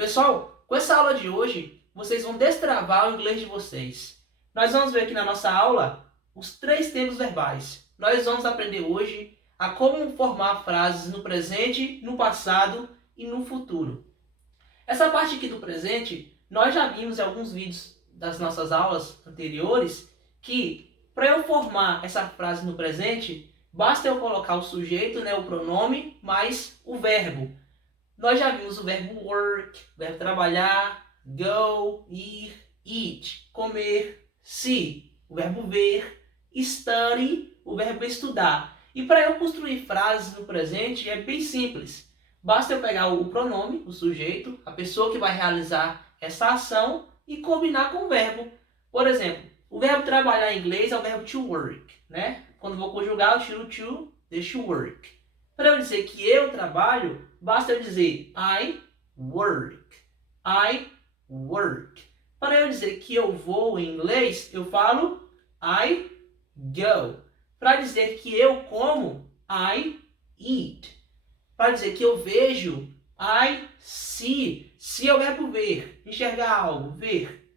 Pessoal, com essa aula de hoje, vocês vão destravar o inglês de vocês. Nós vamos ver aqui na nossa aula os 3 tempos verbais. Nós vamos aprender hoje a como formar frases no presente, no passado e no futuro. Essa parte aqui do presente, nós já vimos em alguns vídeos das nossas aulas anteriores que para eu formar essa frase no presente, basta eu colocar o sujeito, o pronome, mais o verbo. Nós já vimos o verbo work, o verbo trabalhar, go, ir, eat, comer, see, o verbo ver, study, o verbo estudar. E para eu construir frases no presente é bem simples. Basta eu pegar o pronome, o sujeito, a pessoa que vai realizar essa ação e combinar com o verbo. Por exemplo, o verbo trabalhar em inglês é o verbo to work, né? Quando vou conjugar, eu tiro to, deixo work. Para eu dizer que eu trabalho, basta eu dizer I work. I work. Para eu dizer que eu vou em inglês, eu falo I go. Para dizer que eu como, I eat. Para dizer que eu vejo, I see. See é o verbo ver, enxergar algo, ver.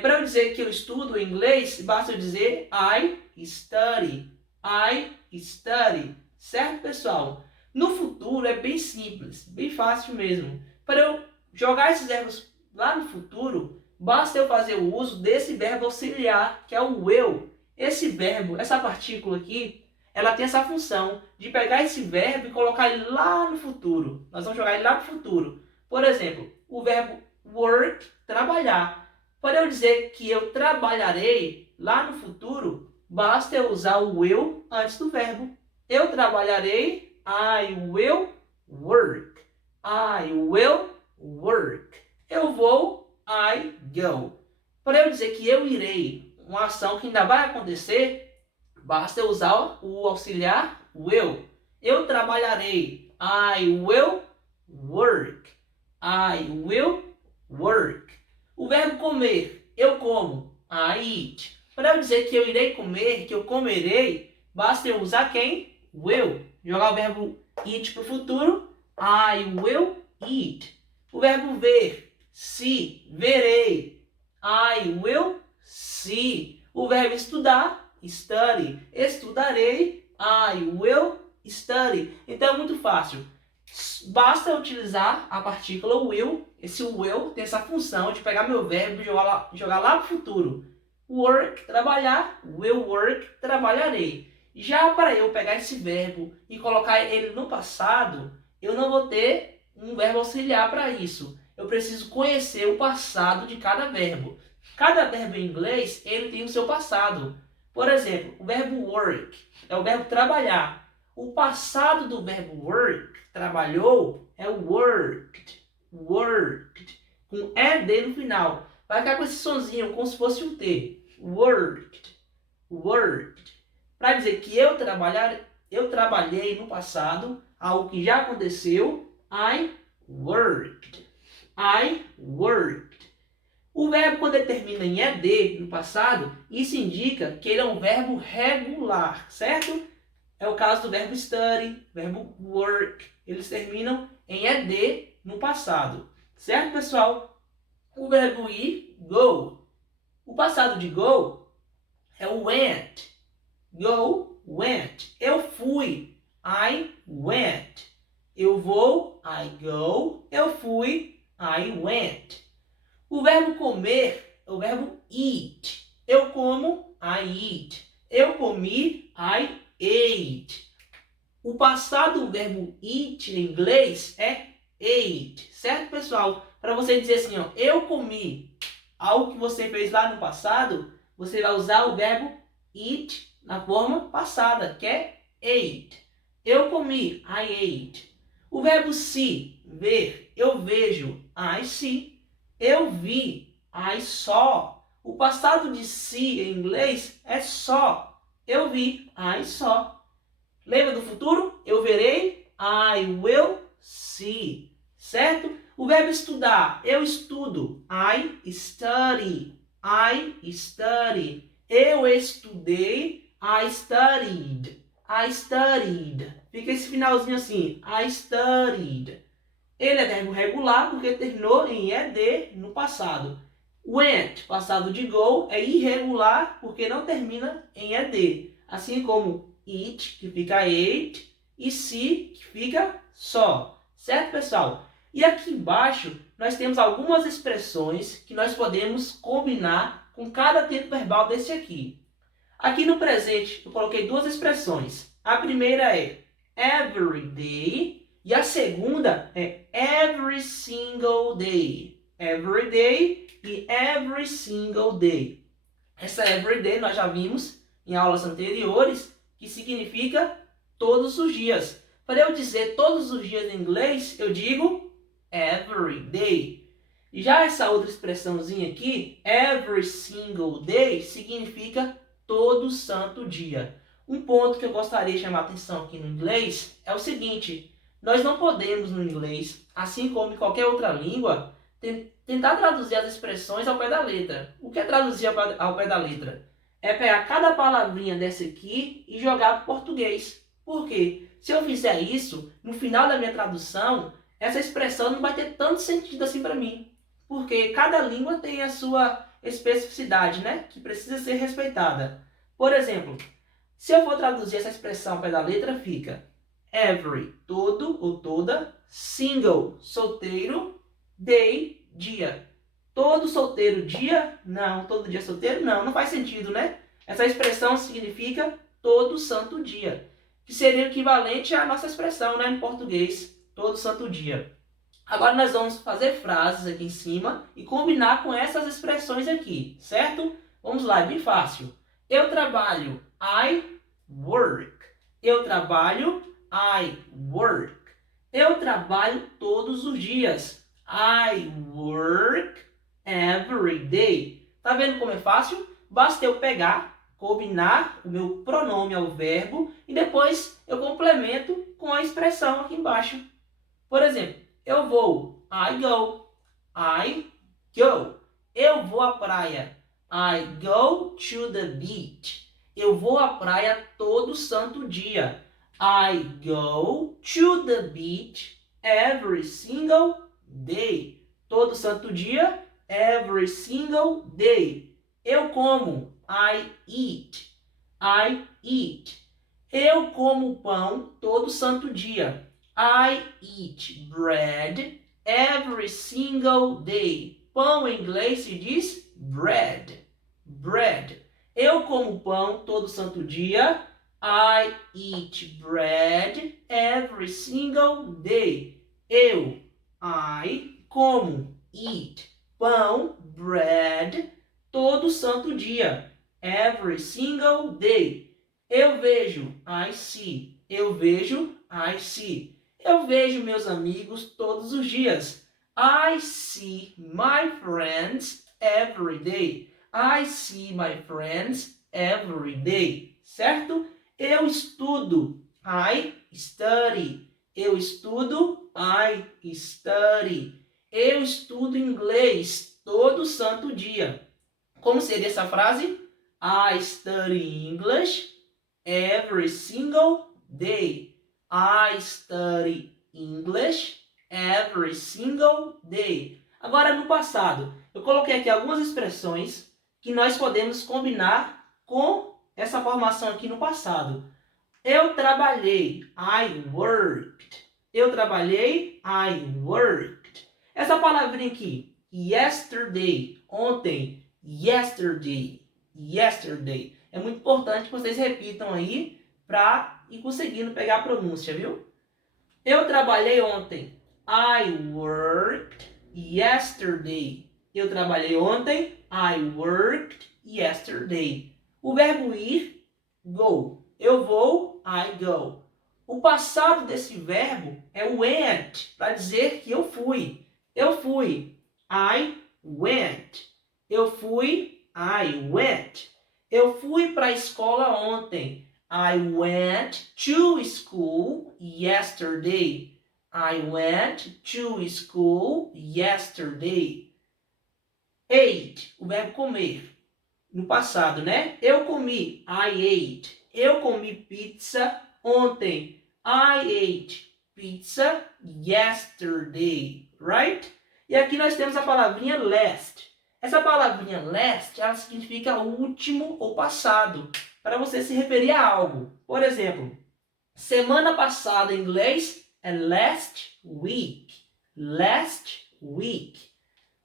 Para eu dizer que eu estudo em inglês, basta eu dizer I study. I study. Certo, pessoal? No futuro é bem simples, bem fácil mesmo. Para eu jogar esses verbos lá no futuro, basta eu fazer o uso desse verbo auxiliar, que é o will. Esse verbo, essa partícula aqui, ela tem essa função de pegar esse verbo e colocar ele lá no futuro. Nós vamos jogar ele lá no futuro. Por exemplo, o verbo work, trabalhar. Para eu dizer que eu trabalharei lá no futuro, basta eu usar o will antes do verbo. Eu trabalharei, I will work. I will work. Eu vou, I go. Para eu dizer que eu irei, uma ação que ainda vai acontecer, basta eu usar o auxiliar will. Eu trabalharei, I will work. I will work. O verbo comer, eu como, I eat. Para eu dizer que eu irei comer, que eu comerei, basta eu usar quem? Will. Jogar o verbo eat para o futuro. I will eat. O verbo ver. See. Verei. I will see. O verbo estudar. Study. Estudarei. I will study. Então é muito fácil. Basta utilizar a partícula will. Esse will tem essa função de pegar meu verbo e jogar lá para o futuro. Work, trabalhar. Will work, trabalharei. Já para eu pegar esse verbo e colocar ele no passado, eu não vou ter um verbo auxiliar para isso. Eu preciso conhecer o passado de cada verbo. Cada verbo em inglês, ele tem o seu passado. Por exemplo, o verbo work é o verbo trabalhar. O passado do verbo work, trabalhou, é worked. Worked. Com ED no final. Vai ficar com esse sonzinho, como se fosse um T. Worked. Worked. Para dizer que eu trabalhei no passado, algo que já aconteceu, I worked. I worked. O verbo, quando ele termina em ED no passado, isso indica que ele é um verbo regular, certo? É o caso do verbo study, verbo work. Eles terminam em ED no passado. Certo, pessoal? O verbo ir, go. O passado de go é o went. Go, went. Eu fui. I went. Eu vou. I go. Eu fui. I went. O verbo comer é o verbo eat. Eu como. I eat. Eu comi. I ate. O passado do verbo eat em inglês é ate. Certo, pessoal? Para você dizer assim, ó, eu comi algo que você fez lá no passado, você vai usar o verbo eat na forma passada, que é ate. Eu comi, I ate. O verbo see, ver, eu vejo, I see. Eu vi, I saw. O passado de see em inglês é saw. Eu vi, I saw. Lembra do futuro? Eu verei, I will see. Certo? O verbo estudar, eu estudo, I study. I study. Eu estudei, I studied. I studied. Fica esse finalzinho assim, I studied. Ele é verbo regular porque terminou em ed no passado. Went, passado de go, é irregular porque não termina em ed. Assim como it, que fica ate, e se, que fica só. Certo, pessoal? E aqui embaixo nós temos algumas expressões que nós podemos combinar com cada tempo verbal desse aqui. Aqui no presente eu coloquei duas expressões. A primeira é every day e a segunda é every single day. Every day e every single day. Essa every day nós já vimos em aulas anteriores que significa todos os dias. Para eu dizer todos os dias em inglês, eu digo every day. E já essa outra expressãozinha aqui, every single day, significa todo santo dia. Um ponto que eu gostaria de chamar a atenção aqui no inglês é o seguinte: nós não podemos no inglês, assim como em qualquer outra língua, tentar traduzir as expressões ao pé da letra. O que é traduzir ao pé da letra? É pegar cada palavrinha dessa aqui e jogar para o português. Por quê? Se eu fizer isso, no final da minha tradução, essa expressão não vai ter tanto sentido assim para mim. Porque cada língua tem a sua especificidade, né? Que precisa ser respeitada. Por exemplo, se eu for traduzir essa expressão ao pé da letra, fica every, todo ou toda, single, solteiro, day, dia. Todo solteiro dia? Não. Todo dia solteiro? Não. Não faz sentido, né? Essa expressão significa todo santo dia, que seria o equivalente à nossa expressão, né, em português, todo santo dia. Agora nós vamos fazer frases aqui em cima e combinar com essas expressões aqui, certo? Vamos lá, é bem fácil. Eu trabalho, I work. Eu trabalho, I work. Eu trabalho todos os dias, I work every day. Tá vendo como é fácil? Basta eu pegar, combinar o meu pronome ao verbo e depois eu complemento com a expressão aqui embaixo. Por exemplo, eu vou, I go. I go. Eu vou à praia, I go to the beach. Eu vou à praia todo santo dia, I go to the beach every single day. Todo santo dia, every single day. Eu como, I eat. I eat. Eu como pão todo santo dia, I eat bread every single day. Pão em inglês se diz bread. Bread. Eu como pão todo santo dia, I eat bread every single day. Eu, I, como, eat, pão, bread, todo santo dia, every single day. Eu vejo, I see. Eu vejo, I see. Eu vejo meus amigos todos os dias. I see my friends every day. I see my friends every day. Certo? Eu estudo. I study. Eu estudo. I study. Eu estudo inglês todo santo dia. Como seria essa frase? I study English every single day. I study English every single day. Agora, no passado, eu coloquei aqui algumas expressões que nós podemos combinar com essa formação aqui no passado. Eu trabalhei, I worked. Eu trabalhei, I worked. Essa palavrinha aqui, yesterday, ontem, yesterday, yesterday. É muito importante que vocês repitam aí para ir conseguindo pegar a pronúncia, viu? Eu trabalhei ontem. I worked yesterday. Eu trabalhei ontem. I worked yesterday. O verbo ir, go. Eu vou, I go. O passado desse verbo é went, para dizer que eu fui. Eu fui. I went. Eu fui, I went. Eu fui para a escola ontem. I went to school yesterday. I went to school yesterday. Ate, o verbo comer. No passado, né? Eu comi, I ate. Eu comi pizza ontem. I ate pizza yesterday, right? E aqui nós temos a palavrinha last. Essa palavrinha last, ela significa último ou passado, para você se referir a algo. Por exemplo, semana passada em inglês é last week. Last week.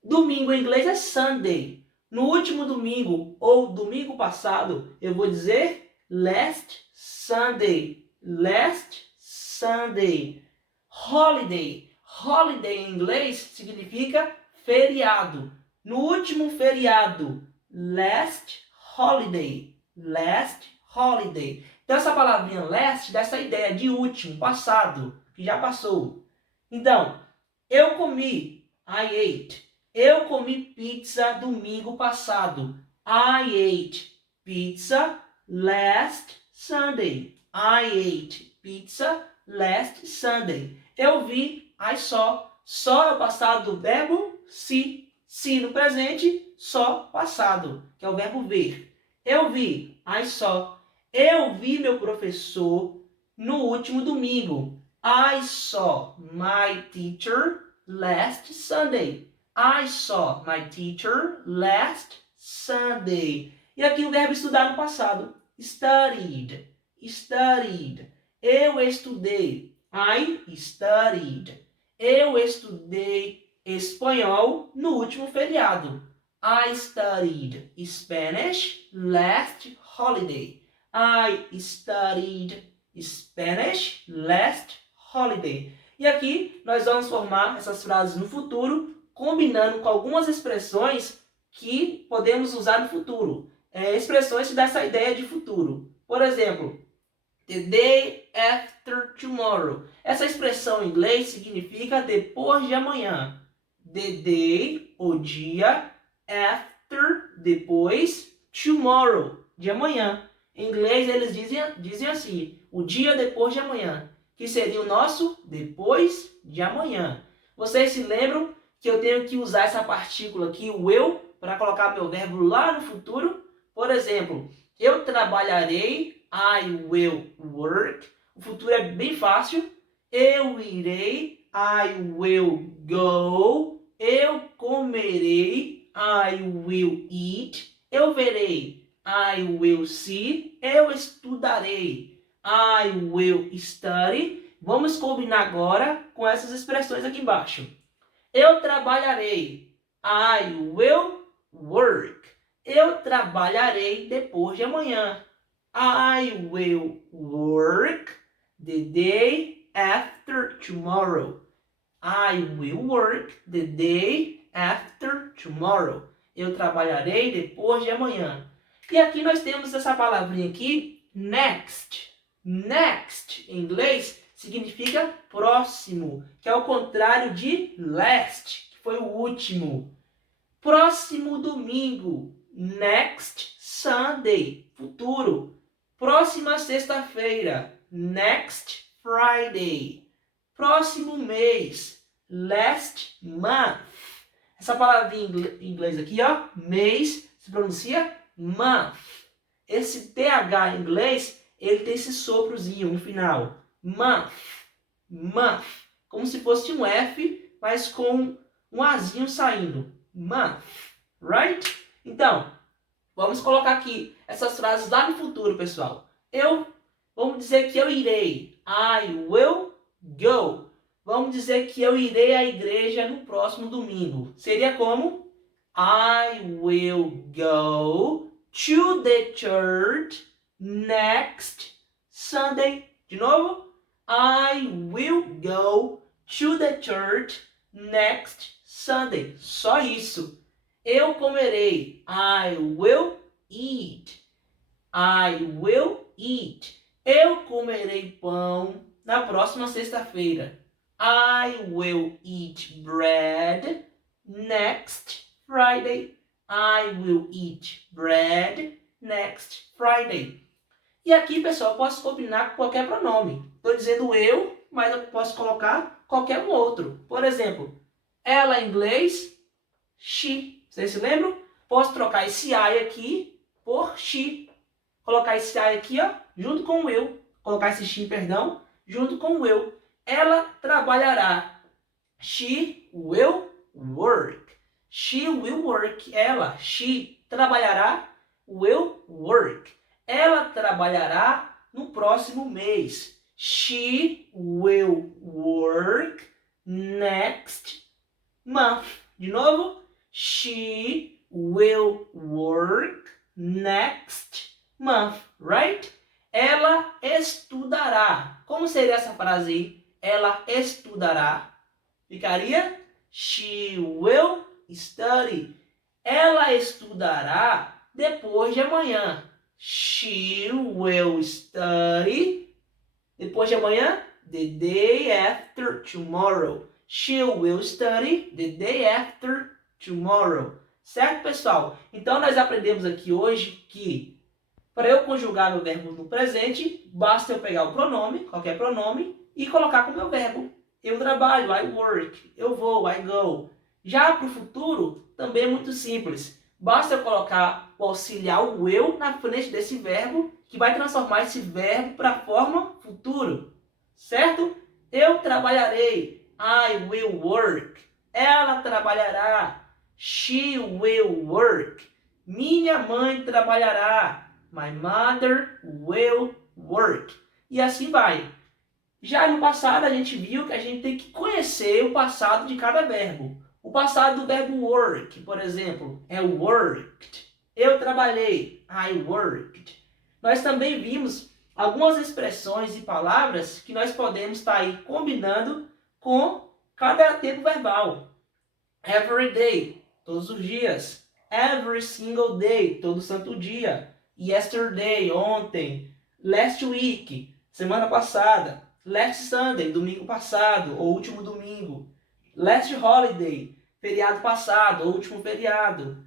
Domingo em inglês é Sunday. No último domingo ou domingo passado, eu vou dizer last Sunday. Last Sunday. Holiday. Holiday em inglês significa feriado. No último feriado, last holiday. Last holiday. Então essa palavrinha last dá essa ideia de último, passado, que já passou. Então, eu comi, I ate. Eu comi pizza domingo passado. I ate pizza last Sunday. I ate pizza last Sunday. Eu vi, I saw. Só é o passado do verbo see. See no presente, só passado, que é o verbo ver. Eu vi, I saw. Eu vi meu professor no último domingo. I saw my teacher last Sunday. I saw my teacher last Sunday. E aqui o verbo estudar no passado. Studied. Studied. Eu estudei. I studied. Eu estudei espanhol no último feriado. I studied Spanish last holiday. I studied Spanish last holiday. E aqui nós vamos formar essas frases no futuro, combinando com algumas expressões que podemos usar no futuro. Expressões que dão essa ideia de futuro. Por exemplo, the day after tomorrow. Essa expressão em inglês significa depois de amanhã. The day, o dia, after, depois, tomorrow, de amanhã. Em inglês eles dizem assim, o dia depois de amanhã, que seria o nosso depois de amanhã. Vocês se lembram que eu tenho que usar essa partícula aqui, o eu, para colocar meu verbo lá no futuro? Por exemplo, eu trabalharei, I will work. O futuro é bem fácil. Eu irei, I will go. Eu comerei, I will eat. Eu verei, I will see. Eu estudarei, I will study. Vamos combinar agora com essas expressões aqui embaixo. Eu trabalharei, I will work. Eu trabalharei depois de amanhã. I will work the day after tomorrow. I will work the day after tomorrow. Eu trabalharei depois de amanhã. E aqui nós temos essa palavrinha aqui, next. Next, em inglês, significa próximo, que é o contrário de last, que foi o último. Próximo domingo, next Sunday, futuro. Próxima sexta-feira, next Friday. Próximo mês, last month. Essa palavrinha em inglês aqui, ó, mês, se pronuncia month. Esse TH em inglês, ele tem esse soprozinho no final. Month. Month. Como se fosse um F, mas com um Azinho saindo. Month. Right? Então, vamos colocar aqui essas frases lá no futuro, pessoal. Vamos dizer que eu irei. I will go. Vamos dizer que eu irei à igreja no próximo domingo. Seria como? I will go to the church next Sunday. De novo. I will go to the church next Sunday. Só isso. Eu comerei. I will eat. I will eat. Eu comerei pão na próxima sexta-feira. I will eat bread next Friday. I will eat bread next Friday. E aqui, pessoal, eu posso combinar com qualquer pronome. Estou dizendo eu, mas eu posso colocar qualquer um outro. Por exemplo, ela em inglês, she. Vocês se lembram? Posso trocar esse I aqui por she. Colocar esse I aqui, ó, junto com o eu. Colocar esse she, perdão, junto com o eu. Ela trabalhará. She will work. She will work. Ela, she, trabalhará. Will work. Ela trabalhará no próximo mês. She will work next month. De novo. She will work next month. Right? Ela estudará. Como seria essa frase aí? Ela estudará. Ficaria she will study. Ela estudará depois de amanhã. She will study depois de amanhã, the day after tomorrow. She will study the day after tomorrow. Certo, pessoal? Então nós aprendemos aqui hoje que para eu conjugar meu verbo no presente, basta eu pegar o pronome, qualquer pronome, e colocar como meu verbo. Eu trabalho, I work. Eu vou, I go. Já para o futuro, também é muito simples. Basta eu colocar o auxiliar, o will, na frente desse verbo, que vai transformar esse verbo para a forma futuro. Certo? Eu trabalharei. I will work. Ela trabalhará. She will work. Minha mãe trabalhará. My mother will work. E assim vai. Já no passado a gente viu que a gente tem que conhecer o passado de cada verbo. O passado do verbo work, por exemplo, é worked. Eu trabalhei. I worked. Nós também vimos algumas expressões e palavras que nós podemos estar aí combinando com cada tempo verbal. Every day, todos os dias. Every single day, todo santo dia. Yesterday, ontem. Last week, semana passada. Last Sunday, domingo passado, ou último domingo. Last holiday, feriado passado, ou último feriado.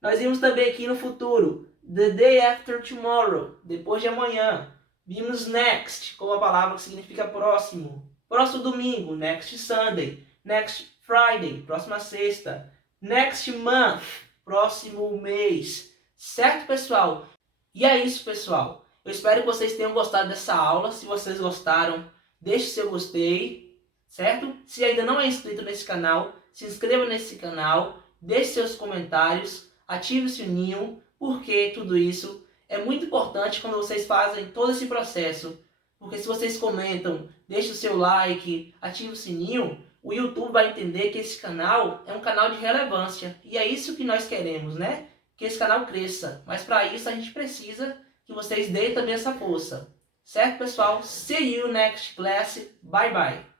Nós vimos também aqui no futuro, the day after tomorrow, depois de amanhã. Vimos next, como a palavra que significa próximo. Próximo domingo, next Sunday. Next Friday, próxima sexta. Next month, próximo mês. Certo, pessoal? E é isso, pessoal. Eu espero que vocês tenham gostado dessa aula. Se vocês gostaram, deixe seu gostei, certo? Se ainda não é inscrito nesse canal, se inscreva nesse canal, deixe seus comentários, ative o sininho, porque tudo isso é muito importante quando vocês fazem todo esse processo. Porque se vocês comentam, deixe o seu like, ative o sininho, o YouTube vai entender que esse canal é um canal de relevância. E é isso que nós queremos, né? Que esse canal cresça. Mas para isso a gente precisa que vocês deem também essa força. Certo, pessoal? See you next class. Bye, bye.